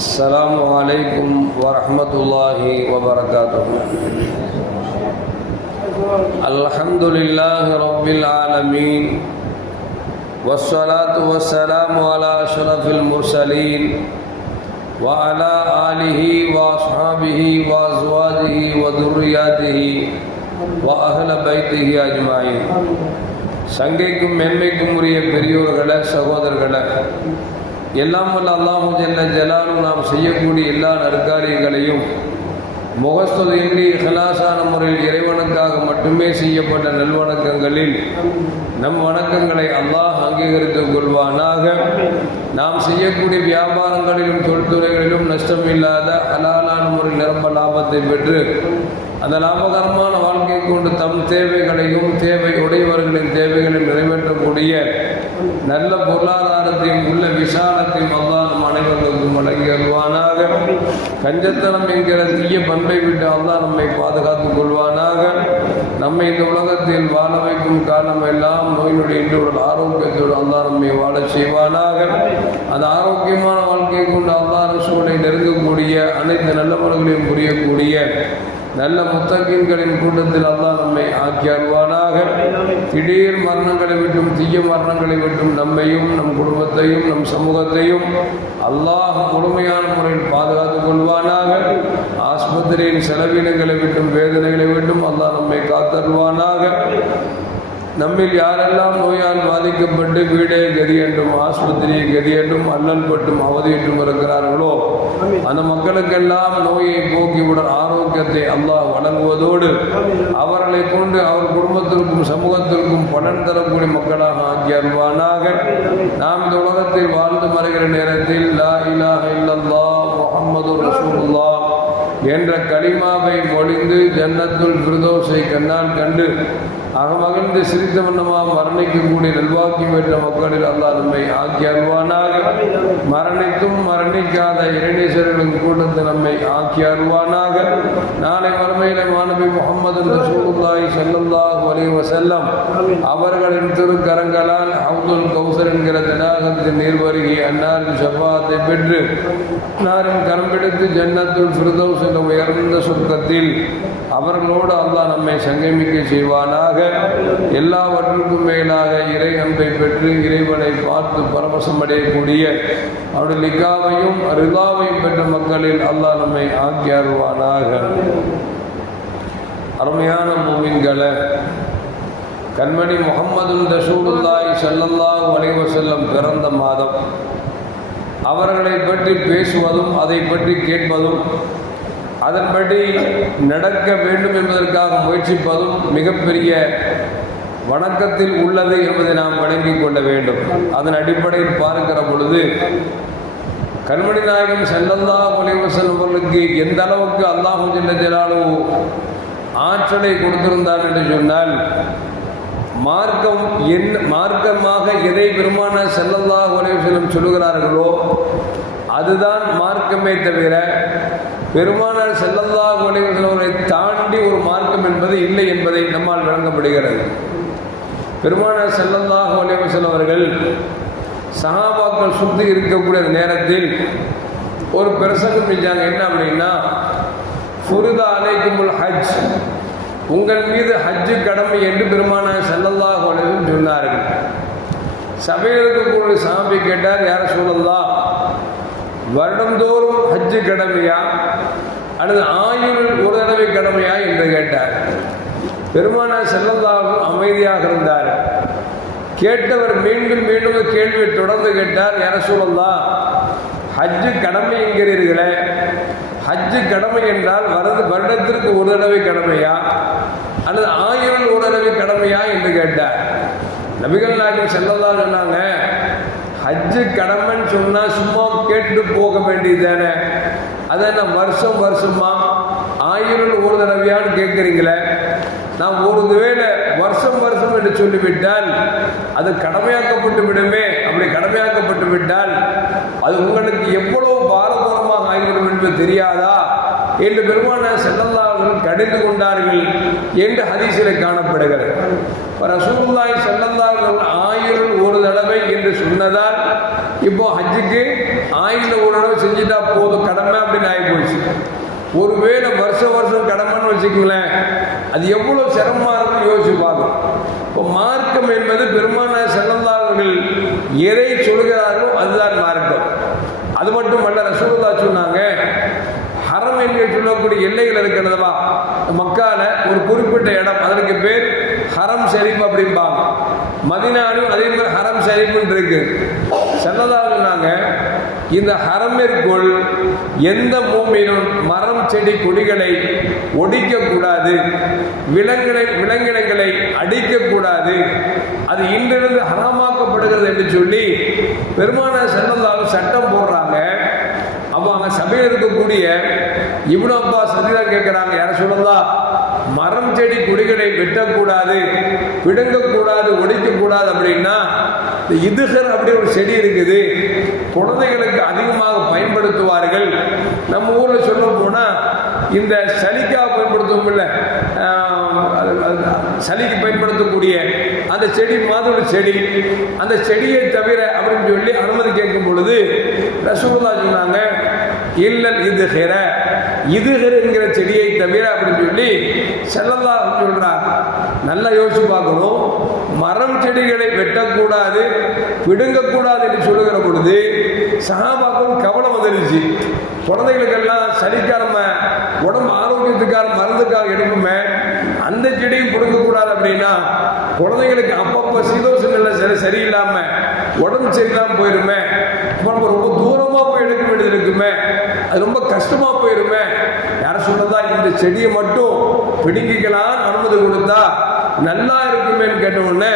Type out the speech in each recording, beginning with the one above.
السلام عليكم ورحمة الله وبركاته الحمد لله رب العالمين والصلاة والسلام على أشرف المرسلين وعلى آله وأصحابه وأزواجه وذرياته وأهل بيته أجمعين சங்கைக்கும் மென்மைக்கும் உரிய பெரியோர்களே சகோதரர்களே எல்லாம் வல்ல அல்லாஹு ஜல்ல ஜலாலும் நாம் செய்யக்கூடிய எல்லா நற்காரியங்களையும் முகஸ்துதின்றி இஹலாசான முறையில் இறைவனுக்காக மட்டுமே செய்யப்பட்ட நல்வணக்கங்களில் நம் வணக்கங்களை அல்லாஹ் அங்கீகரித்துக் கொள்வானாக. நாம் செய்யக்கூடிய வியாபாரங்களிலும் தொழில்துறைகளிலும் நஷ்டமில்லாத ஹலாலான முறையில் நிரம்ப லாபத்தை பெற்று அந்த லாபகரமான வாழ்க்கை கொண்டு தம் தேவைகளையும் தேவை உடையவர்களின் தேவைகளையும் நிறைவேற்றக்கூடிய நல்ல பொருளாதாரத்தையும் உள்ள விசாலத்தையும் அல்லாஹ் நம் அனைவருக்கும் வழங்கி கஞ்சத்தனம் என்கிற தீய பண்பை விட்டு அல்லாஹ் நம்மை பாதுகாத்துக் கொள்வானாக. நம்மை இந்த உலகத்தில் வாழ வைக்கும் காரணம் எல்லாம் நோயினுடைய இன்று ஆரோக்கியத்தோடு அல்லாஹ் நம்மை வாழ செய்வானாக. அந்த ஆரோக்கியமான வாழ்க்கையை கொண்டு அல்லாஹ் ரசூலை நெருங்கக்கூடிய அனைத்து நல்லவர்களையும் புரியக்கூடிய நல்ல முத்தகின்களின் கூட்டத்தில் அல்லாஹ் நம்மை ஆக்கி அருவானாக திடீர் மரணங்களை விட்டும் தீய மரணங்களை விட்டும் நம்மையும் நம் குடும்பத்தையும் நம் சமூகத்தையும் அல்லாஹ் முழுமையான முறையில் பாதுகாத்துக் கொள்வானாக. ஆஸ்பத்திரியின் செலவினங்களை விட்டும் வேதனைகளை விட்டும் அல்லாஹ் நம்மை காத்தருவானாக. நம்மில் யாரெல்லாம் நோயால் பாதிக்கப்பட்டு வீடே கதி என்றும் ஆஸ்பத்திரியை கதி என்றும் அல்லல் பட்டும் அவதியிட்டும் இருக்கிறார்களோ அந்த மக்களுக்கெல்லாம் நோயை போக்கிவிட ஆரோக்கியத்தை அல்லாஹ் வழங்குவதோடு அவர்களை கொண்டு அவர் குடும்பத்திற்கும் சமூகத்திற்கும் பலன் தரக்கூடிய மக்களாக ஆக்கி அருவானாக நாம் இந்த உலகத்தில் வாழ்ந்து மறைகிற நேரத்தில் லா இலாஹ இல்லல்லாஹ் முஹம்மது ரசூலுல்லாஹ். என்ற கலிமாவை மொழிந்து ஜன்னத்துள் பிரதோஷை கண்ணால் கண்டு அகமகிழ்ந்து சிரித்த வண்ணமாக மரணிக்கக்கூடிய நல்வாக்கியம் பெற்ற மக்களில் அல்லா நம்மை ஆக்கி அருவானாக மரணித்தும் மரணிக்காத இரணீஸ்வரர்களின் கூட்டத்தை நம்மை ஆக்கி அருவானாக நாளை மறுமையில மாணவி முகமது ரசூலுல்லாஹி ஸல்லல்லாஹு அலைஹி வஸல்லம் அவர்களின் திருக்கரங்களால் அப்துல் கௌசர் என்கிற தடாகத்தின் நீர்வருகி அன்னாரின் செவ்வாத்தை பெற்று நாரும் கரம் பிடித்து ஜன்னத்துல் அந்த உயர்ந்த சொர்க்கத்தில் அவர்களோடு அல்லாஹ் நம்மை சங்கமிக்க செய்வானாக. எல்லாவற்றுக்கும் மேலாக இறை அன்பை பெற்று இறைவனை பார்த்து பரவசம் அடையக்கூடிய அவருடைய லிக்காவையும் ரிதாவையும் பெற்ற மக்களில் அல்லாஹ் நம்மை ஆக்கி அருவானாக அருமையான மூமின்களை கண்மணி முகமது ரசூலுல்லாய் ஸல்லல்லாஹு வலைவ செல்லம் பிறந்த மாதம். அவர்களை பற்றி பேசுவதும் அதை பற்றி கேட்பதும் அதன்படி நடக்க வேண்டும் என்பதற்காக முயற்சிப்பதும் மிகப்பெரிய வணக்கத்தில் உள்ளது என்பதை நாம் வணங்கிக் கொள்ள வேண்டும். அதன் அடிப்படையில் பார்க்கிற பொழுது கண்மணி நாயகம் செல்லல்லா செல்லும் அவர்களுக்கு எந்த அளவுக்கு அல்லாஹு ஜல்ல ஆற்றலை கொடுத்திருந்தார் என்று சொன்னால் மார்க்கம் என் மார்க்கமாக எதை பெருமான செல்லல்லா செல்லும் சொல்லுகிறார்களோ அதுதான் மார்க்கமே தவிர பெருமானார் செல்லல்லா அவரை தாண்டி ஒரு மார்க்கம் என்பது இல்லை என்பதை நம்மால் விளங்கப்படுகிறது. பெருமானார் செல்லல்லா செல்லும் அவர்கள் சகாபாக்கள் சுற்றி இருக்கக்கூடிய நேரத்தில் ஒரு பிரசங்கம் செஞ்சாங்க. என்ன அப்படின்னா ஃபுருதா அலைக்குமுல் ஹஜ். உங்கள் மீது ஹஜ்ஜு கடமை என்று பெருமானார் செல்லல்லா சொன்னார்கள். சபையில் இருக்கக்கூடிய சாமி கேட்டார் யார சொல்லலாம் வருடந்தோறும் ஹஜ்ஜு கடமையா? அல்லது ஆயுள் ஒரு தடவை கடமையா என்று கேட்டார். பெருமானார் செல்லந்தாகவும் அமைதியாக இருந்தார். கேட்டவர் மீண்டும் மீண்டும் கேள்வியை தொடர்ந்து கேட்டார் யார சூழல்லா ஹஜ்ஜு கடமை என்கிறீர்களே ஹஜ்ஜு கடமை என்றால் வருது வருடத்திற்கு ஒரு தடவை கடமையா? அல்லது ஆயுள் ஒரு தடவை கடமையா? என்று கேட்டார். நபிகள் நாட்டில் செல்லதான் சொன்னாங்க ஹஜ்ஜு கடமைன்னு சொன்னால் சும்மா கேட்டு போக வேண்டியது தானே அது என்ன வருஷம் வருஷமா? ஆயிரம் ஒரு தடவையான்னு கேட்குறீங்களே? நான் ஒரு வேளை வருஷம் வருஷம் என்று சொல்லிவிட்டால் அது கடமையாக்கப்பட்டு விடுமே அப்படி கடமையாக்கப்பட்டு விட்டால் அது உங்களுக்கு எவ்வளவு பாரதூரமாக ஆகிவிடும் என்று தெரியாதா? என்று பெருமான செல்லல்லாவர்கள் கடிந்து கொண்டார்கள் என்று ஹதீஸில் காணப்படுகிறது. ரசூல்லாய் ஸல்லல்லாஹு ஆயிரம் ஒரு தடவை என்று சொன்னதால் இப்போ ஹஜ்ஜுக்கு ஆயில ஒரு செஞ்சுட்டா போதும். கடமை அப்படின்னு ஆகி போச்சு ஒருவேளை வருஷம் வருஷம் கடமைன்னு வச்சுக்கோங்களேன் அது எவ்வளோ சிரமமாக இருக்குன்னு யோசிச்சு பார்க்கணும். இப்போ மார்க்கம் என்பது பெருமான செல்லந்தார்கள் எதை சொல்கிறார்களோ அதுதான் மார்க்கம். அது மட்டும் அல்ல ரசூலுல்லா சொன்னாங்க ஹரம் என்று சொல்லக்கூடிய எல்லைகள் இருக்கிறதா மக்கால ஒரு குறிப்பிட்ட இடம் அதற்கு பேர் ஹரம் ஷெரீப் அப்படிம்பாங்க. மதினாலும் அதே மாதிரி ஹரம் ஷெரீப்னு இருக்கு. செல்லதா இந்த ஹரமிற்குள் எந்த மூமினும் மரம் செடி கொடிகளை ஒடிக்கக்கூடாது. விலங்கினை விலங்கினங்களை அடிக்கக்கூடாது. அது இன்றிருந்து ஹராமாக்கப்படுகிறது என்று சொல்லி பெருமான செல்லதாக சட்டம் போடுறாங்க. அப்போ அங்கே சபையில் இருக்கக்கூடிய இவ்வளோ அப்பா தான் கேட்குறாங்க யார சொல்லலாம் மரம் செடி கொடிகளை வெட்டக்கூடாது. பிடுங்கக்கூடாது ஒடிக்கக்கூடாது அப்படின்னா இந்த இதுகர் அப்படி ஒரு செடி இருக்குது. குழந்தைகளுக்கு அதிகமாக பயன்படுத்துவார்கள். நம்ம ஊரில் சொல்ல போனால் இந்த சளிக்காக பயன்படுத்துவோம் சளிக்கு பயன்படுத்தக்கூடிய அந்த செடி மாதிரி செடி. அந்த செடியை தவிர அப்படின்னு சொல்லி அனுமதி கேட்கும் பொழுது ரசூல்லா சொன்னாங்க இல்லல் இது ஹெர இது என்கிற செடியை தவிர அப்படின்னு சொல்லி செல்லல்லா சொல்றாங்க நல்லா யோசிச்சு பார்க்கணும். மரம் செடிகளை வெட்டக்கூடாது பிடுங்கக்கூடாது என்று சொல்லுகிற பொழுது சகாபாக்கள் கவலை வந்துருச்சு. குழந்தைகளுக்கெல்லாம் சளிக்காரம உடம்பு ஆரோக்கியத்துக்காக மருந்துக்காக எடுக்குமே அந்த செடியும் பிடுங்கக்கூடாது அப்படின்னா குழந்தைங்களுக்கு அப்பப்போ சீதோஷ நிலை சரி சரியில்லாம உடம்பு சரியில்லாமல் போயிருமே. நம்ம ரொம்ப தூரமாக போய் எடுக்க வேண்டியது இருக்குமே. அது ரொம்ப கஷ்டமாக போயிருமே. யாரை சொன்னதா இந்த செடியை மட்டும் பிடுங்கிக்கலாம் அனுமதி கொடுத்தா நல்லா இருக்குமேன்னு கேட்ட உடனே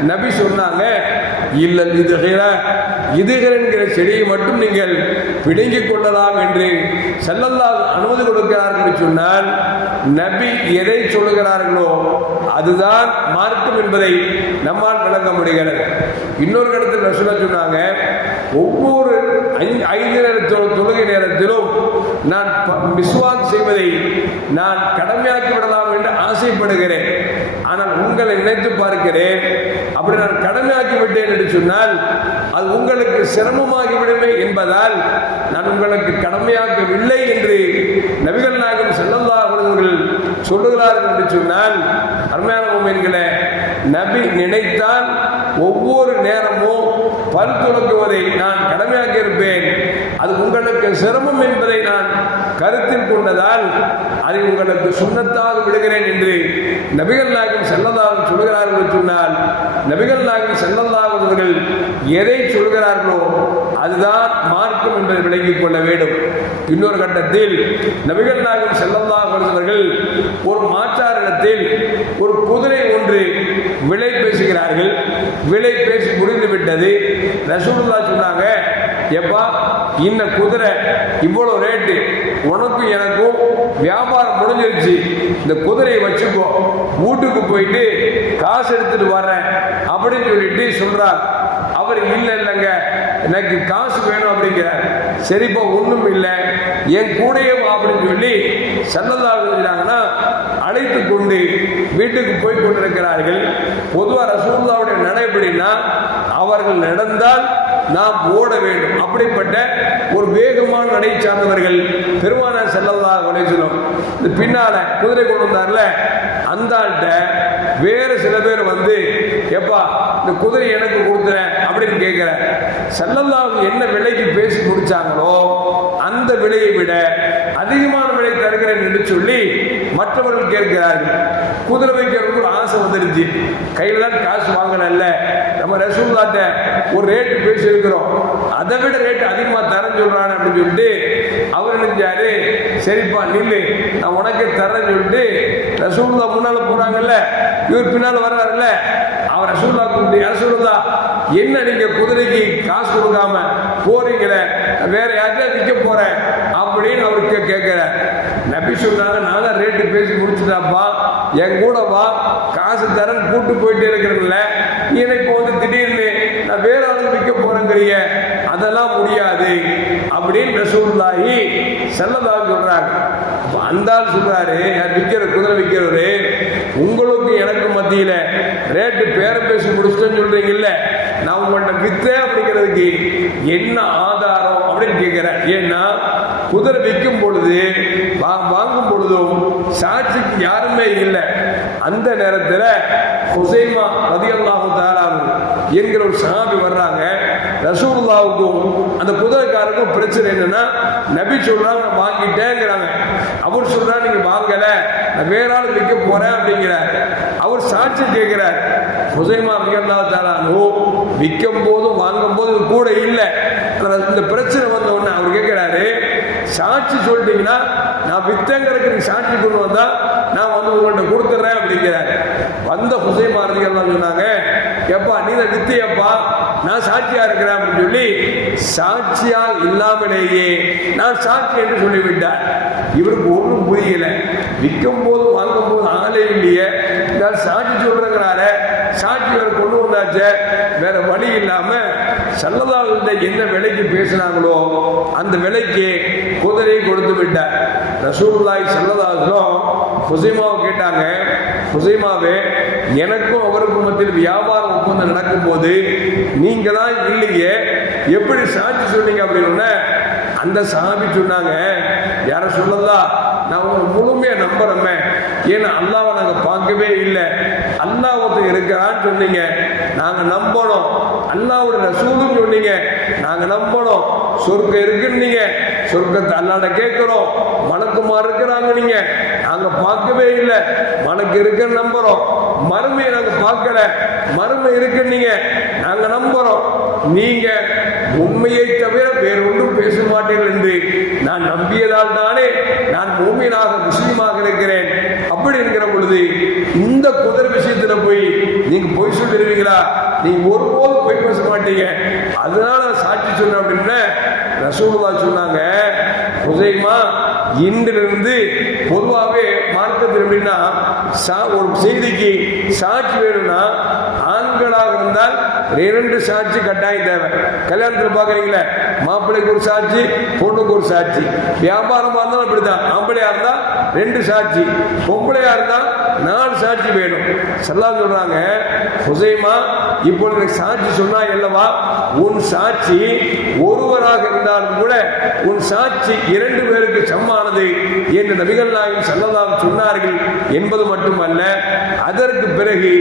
நபி சொன்னாங்க இல்லை இதுகிற இதுகிற என்கிற செடியை மட்டும் நீங்கள் பிடுங்கிக் கொள்ளலாம் என்று செல்லல்லா அனுமதி கொடுக்கிறார் என்று சொன்னால் நபி எதை சொல்லுகிறார்களோ அதுதான் மார்க்கம் என்பதை நம்மால் விளங்க முடிகிறது. இன்னொரு இடத்தில் ரசூலா சொன்னாங்க ஒவ்வொரு ஐந்து நேர தொழுகை நேரத்திலும் நான் ப- மிஸ்வாக் செய்வதை நான் கடமையாக்கி விடலாம் என்று ஆசைப்படுகிறேன். ஆனால் உங்களை நினைத்து பார்க்கிறேன். அப்படி நான் கடனாக்கி விட்டேன் என்று சொன்னால் அது உங்களுக்கு சிரமமாகிவிடுமே என்பதால் நான் உங்களுக்கு கடமையாக்கவில்லை என்று நபிகள் நாயகம் செல்லல்லா அவர்கள் சொல்லுகிறார்கள் என்று சொன்னால் அருமையான என்கிற நபி நினைத்தால் ஒவ்வொரு நேரமும் பல் துளக்குவதை நான் கடமையாக இருப்பேன். அது உங்களுக்கு சிரமம் என்பதை நான் கருத்தில் கொண்டதால் அதை உங்களுக்கு சுண்ணத்தாக விடுகிறேன் என்று நபிகள் நாயகம் செல்லதாக சொல்கிறார்கள் என்று சொன்னால் நபிகள் நாயகம் செல்லதாக அவர்கள் எதை சொல்கிறார்களோ அதுதான் மார்க்கம் என்பதை விளங்கிக் கொள்ள வேண்டும். இன்னொரு கட்டத்தில் நபிகள் நாயகம் செல்லதாக அவர்கள் ஒரு மாற்றாரிடத்தில் ஒரு குதிரை ஒன்று விலை பேசுகிறார்கள். விலை பேசி முடிந்து விட்டது ரசூலுல்லா சொன்னாங்க எப்பா இந்த குதிரை இவ்வளோ ரேட்டு உனக்கும் எனக்கும் வியாபாரம் முடிஞ்சிருச்சு. இந்த குதிரையை வச்சுக்கோ. வீட்டுக்கு போயிட்டு காசு எடுத்துட்டு வர்றேன் அப்படின்னு சொல்லிட்டு சொல்றார். அவர் இல்லை இல்லைங்க. எனக்கு காசு வேணும் அப்படிங்கிறார். சரிப்பா ஒன்றும் இல்லை என் கூடயே அப்படின்னு சொல்லி செல்லதாக இருந்தாங்கன்னா அழைத்து கொண்டு வீட்டுக்கு போய் கொண்டிருக்கிறார்கள். பொதுவாக ரசூல்லாவுடைய நடைபடினா அவர்கள் நடந்தால் நாம் ஓட வேண்டும். அப்படிப்பட்ட ஒரு வேகமான நடை சார்ந்தவர்கள் பெருமான செல்லதாக சொல்லும் இந்த பின்னால குதிரை கொண்டு வந்தார்ல அந்த ஆள்கிட்ட வேறு சில பேர் வந்து எப்பா இந்த குதிரை எனக்கு கொடுத்துற அப்படின்னு கேட்கிற செல்லல்லாவுக்கு என்ன விலைக்கு பேசி முடிச்சாங்களோ அந்த விலையை விட அதிகமான விலை தருகிறேன் என்று சொல்லி மற்றவர்கள் கேட்கிறார்கள் குதிரை வைக்கிறதுக்கு ஒரு ஆசை வந்துருச்சு கையில் தான் காசு வாங்கல நம்ம ரசூல்லாட்ட ஒரு ரேட்டு பேசி இருக்கிறோம் அதை விட ரேட்டு அதிகமாக தரேன்னு சொல்றானே அப்படின்னு சொல்லிட்டு அவர் நினைச்சாரு சரிப்பா நில்லு. நான் உனக்கே தரேன்னு சொல்லிட்டு ரசூல்லா முன்னால போறாங்கல்ல இவர் பின்னால வர்றாருல்ல. அவர் ரசூல்லா கூப்பிட்டு ரசூல்லா என்ன நீங்க குதிரைக்கு காசு கொடுக்காம போறீங்களே? வேற யார்கிட்ட விற்க போறேன். அப்படின்னு அவருக்கு கேட்குற நபி சொன்னாங்க நான் தான் ரேட்டு பேசி முடிச்சுட்டாப்பா என் கூட வா காசு தரேன் கூட்டு போயிட்டே இருக்கிறதில்ல நீ என்ன இப்போ வந்து திடீர்னு நான் வேற ஆளுக்கு விற்க போறேங்கிறிய? அதெல்லாம் முடியாது. அப்படின்னு ரசூல்லாஹி செல்லதாக சொல்றாங்க. வந்தால் சொல்றாரு யார் விற்கிற குதிரை விற்கிறவரு உங்களுக்கு எனக்கு மத்தியில ரேட்டு பேர பேசி முடிச்சிட்டேன்னு சொல்றீங்கல்ல. நான் உங்கள்கிட்ட வித்தேன் அப்படிங்கிறதுக்கு என்ன ஆதாரம்? அப்படின்னு கேட்கிறேன். ஏன்னா குதிரை விற்கும் பொழுது வா- வாங்கும் பொழுதும் சாட்சிக்கு யாருமே இல்லை. அந்த நேரத்தில் ஹுசைமா ரதியல்லாஹு தாலாவு என்கிற ஒரு சாமி வர்றாங்க. ரசூல்லாவுக்கும் அந்த குதிரைக்காரருக்கும் பிரச்சனை என்னன்னா நபி சொல்றாங்க வாங்கிட்டேங்கிறாங்க. அவர் சொல்றா நீங்க வாங்கல. நான் வேற ஆள் விற்க போறேன் அப்படிங்கிறார். அவர் சாட்சி கேட்கிறார். ஹுசைமா மிகந்தா தாலானு விற்கும் போதும் வாங்கும் போதும் கூட இல்லை. இந்த பிரச்சனை வந்த உடனே அவர் கேட்கிறாரு சாட்சி சொல்லிட்டீங்கன்னா நான் வித்தங்கிறதுக்கு சாட்சி கொண்டு வந்தா நான் வந்து உங்கள்கிட்ட கொடுத்துட்றேன் அப்படிங்கிறார். வந்த புசை மாரதிகள்லாம் சொன்னாங்க எப்பா நீ தான் வித்தியப்பா நான் சாட்சியா இருக்கிறேன் அப்படின்னு சொல்லி சாட்சியா இல்லாமலேயே நான் சாட்சி என்று சொல்லிவிட்டார். இவருக்கு ஒன்றும் புரியல. விற்கும் போது வாங்கும் போது ஆளே இல்லையே. நான் சாட்சி சொல்றேங்கிறாரு. சாட்சி வேற கொண்டு வந்தாச்சு. வேற வழி இல்லாம சல்லதாவிட்ட எந்த விலைக்கு பேசினாங்களோ அந்த விலைக்கு குதிரையை கொடுத்து விட்டார் ரசூல்லாய் சல்லதாவிலும் ஹுசைமாவை கேட்டாங்க ஹுசைமாவே எனக்கும் அவருக்கும் மத்தியில் வியாபார ஒப்பந்தம் நடக்கும்போது நீங்க தான் இல்லையே எப்படி சாட்சி சொன்னீங்க? அப்படின்னு அந்த சாமி சொன்னாங்க யார சொல்லலா நான் உங்களை முழுமையா நம்புறமே ஏன்னா அல்லாவை நாங்க பார்க்கவே இல்லை. அல்லாஹ் ஒருத்தர் இருக்கிறான்னு சொன்னீங்க நாங்க நம்பணும். அல்லாவோட ரசூலும் சொன்னீங்க. நாங்க நம்பணும். சொர்க்கம் இருக்குன்னீங்க சொர்க்கத்தை அல்லாட கேட்கிறோம் மலக்குமார் இருக்கிறாங்க நீங்க. நாங்க பார்க்கவே இல்லை. மனக்கு இருக்குன்னு நம்புறோம். மறுமையை நாங்க பார்க்கல. மறுமை இருக்குன்னீங்க நாங்க. நம்புறோம். நீங்க உண்மையை தவிர வேறொன்றும் பேச மாட்டீர்கள் என்று நான் நம்பியதால் தானே நான் மூமியனாக முஸ்லீமாக இருக்கிறேன். அப்படி இருக்கிற பொழுது இந்த குதிரை விஷயத்துல போய் நீங்க பொய் சொல்லிடுவீங்களா? நீங்க ஒருபோதும் பொய் பேச மாட்டீங்க. அதனால சாட்சி சொன்ன அப்படின்னு ரசூலுல்லா சொன்னாங்க உதயமா இன்றிலிருந்து பொதுவாகவே மார்க்கத்தில் எப்படின்னா சா- ஒரு செய்திக்கு சாட்சி வேணும்னா ஆண்களாக இருந்தால் இரண்டு சாட்சி கட்டாயம் தேவை. கல்யாணத்தில் பார்க்குறீங்களே மாப்பிள்ளைக்கு ஒரு சாட்சி பொண்ணுக்கு ஒரு சாட்சி. வியாபாரமாக இருந்தாலும் அப்படிதான் ஆம்பளையாக இருந்தால் ரெண்டு சாட்சி. பொம்பளையாக இருந்தால் நாலு சாட்சி வேணும். செல்லா சொல்றாங்க ஹுசைமா இப்போ எனக்கு சாட்சி சொன்னா அல்லவா உன் சாட்சி ஒருவராக இருந்தாலும் கூட உன் சாட்சி இரண்டு பேருக்கு சம்மானது என்று நபிகள் நாயகம் செல்லலாம் சொன்னார்கள் என்பது மட்டுமல்ல அதற்கு பிறகு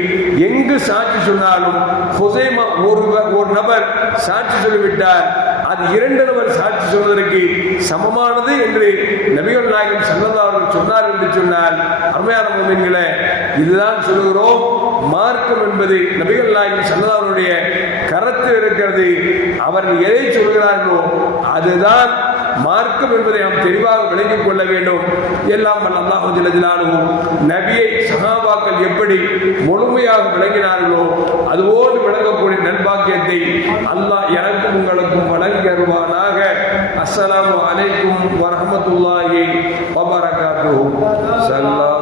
எங்கு சாட்சி சொன்னாலும் ஹுசைமா ஒருவர் ஒரு நபர் சாட்சி சொல்லிவிட்டார் அது இரண்டு நபர் சாட்சி சொல்வதற்கு சமமானது என்று நபிகள் நாயகம் சல்லல்லா அவர்கள் சொன்னார் என்று சொன்னால் அருமையான முமின்களே இதுதான் சொல்லுகிறோம். மார்க்கம் என்பது நபிகள் நாயகம் சல்லல்லா அவருடைய கரத்தில் இருக்கிறது. அவர் எதை சொல்கிறார்களோ அதுதான் மார்க்கம் என்பதை நாம் தெளிவாக விளங்கிக் கொள்ள வேண்டும். எல்லாம் வல்ல அல்லாஹ் நபியை சகாபாக்கள் எப்படி முழுமையாக விளங்கினார்களோ அதுபோல் விளங்கக்கூடிய நண்பாக்கியத்தை அல்லாஹ் எனக்கும் உங்களுக்கும் வழங்கி அருவானாக. அஸ்ஸலாமு வலைக்கும் வரமத்துல்லாஹி வபரகாத்து சல்லா